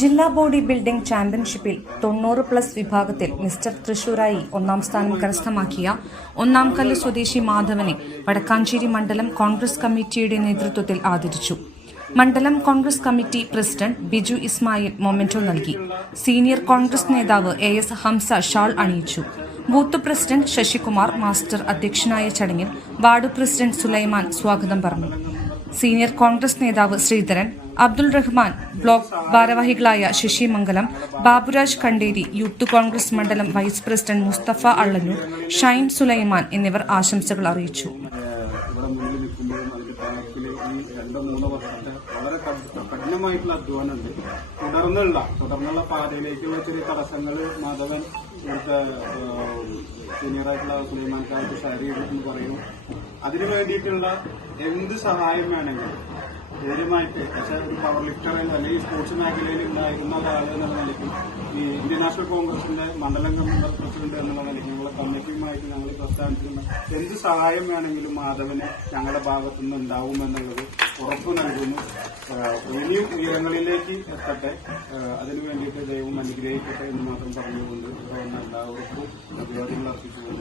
ജില്ലാ body building ചാമ്പ്യൻഷിപ്പിൽ തൊണ്ണൂറ് പ്ലസ് വിഭാഗത്തിൽ മിസ്റ്റർ തൃശൂരായി ഒന്നാം സ്ഥാനം കരസ്ഥമാക്കിയ ഒന്നാം കല്ല് സ്വദേശി മാധവനെ വടക്കാഞ്ചേരി മണ്ഡലം കോൺഗ്രസ് കമ്മിറ്റിയുടെ നേതൃത്വത്തിൽ ആദരിച്ചു. മണ്ഡലം Congress committee president Biju Ismail memento നൽകി. സീനിയർ കോൺഗ്രസ് നേതാവ് എ എസ് ഹംസ ഷാൾ അണിയിച്ചു. ബൂത്ത് പ്രസിഡന്റ് ശശികുമാർ മാസ്റ്റർ അധ്യക്ഷനായ ചടങ്ങിൽ വാർഡ് പ്രസിഡന്റ് സുലൈമാൻ സ്വാഗതം പറഞ്ഞു. സീനിയർ കോൺഗ്രസ് നേതാവ് ശ്രീധരൻ അബ്ദുൾ റഹ്മാൻ ബ്ലോക്ക് ഭാരവാഹികളായ ശശി മംഗലം ബാബുരാജ് കണ്ടേരി യൂത്ത് കോൺഗ്രസ് മണ്ഡലം വൈസ് പ്രസിഡന്റ് മുസ്തഫ അള്ളനൂർ ഷൈൻ സുലൈമാൻ എന്നിവർ ആശംസകൾ അറിയിച്ചു. തുടർന്നുള്ള തുടർന്നുള്ള പാതയിലേക്കുള്ള ചെറിയ തടസ്സങ്ങൾ മാധവൻ സീനിയറായിട്ടുള്ള സുലൈമാൻ കാലത്ത് ഷെയർ ചെയ്തിട്ടെന്ന് പറയും അതിനു വേണ്ടിയിട്ടുള്ള എന്ത് സഹായം വേണമെങ്കിലും ധൈര്യമായിട്ട് പക്ഷേ ഒരു പവർ ലിഫ്റ്റർ അല്ലെങ്കിൽ സ്പോർട്സ് മേഖലയിൽ ഉണ്ടായിരുന്ന ഒരാൾ എന്നുള്ള നിലയ്ക്ക് ഈ ഇന്ത്യൻ നാഷണൽ കോൺഗ്രസിന്റെ മണ്ഡലം കമ്മിറ്റി പ്രസിഡന്റ് എന്നുള്ള നിലയ്ക്ക് ഞങ്ങളെ കമ്മിറ്റിയുമായിട്ട് ഞങ്ങൾ പ്രസ്ഥാനത്തിന് എന്ത് സഹായം വേണമെങ്കിലും മാധവന് ഞങ്ങളുടെ ഭാഗത്തു നിന്ന് ഉണ്ടാവുമെന്നുള്ളത് ഉറപ്പ് നൽകുന്നു. ഇനിയും ഉയരങ്ങളിലേക്ക് എത്തട്ടെ. അതിനുവേണ്ടിയിട്ട് അതിനു വേണ്ടിയിട്ട് ദൈവം അനുഗ്രഹിക്കട്ടെ എന്ന് മാത്രം പറഞ്ഞുകൊണ്ട് ഇവിടെ গরিব লোক কিছু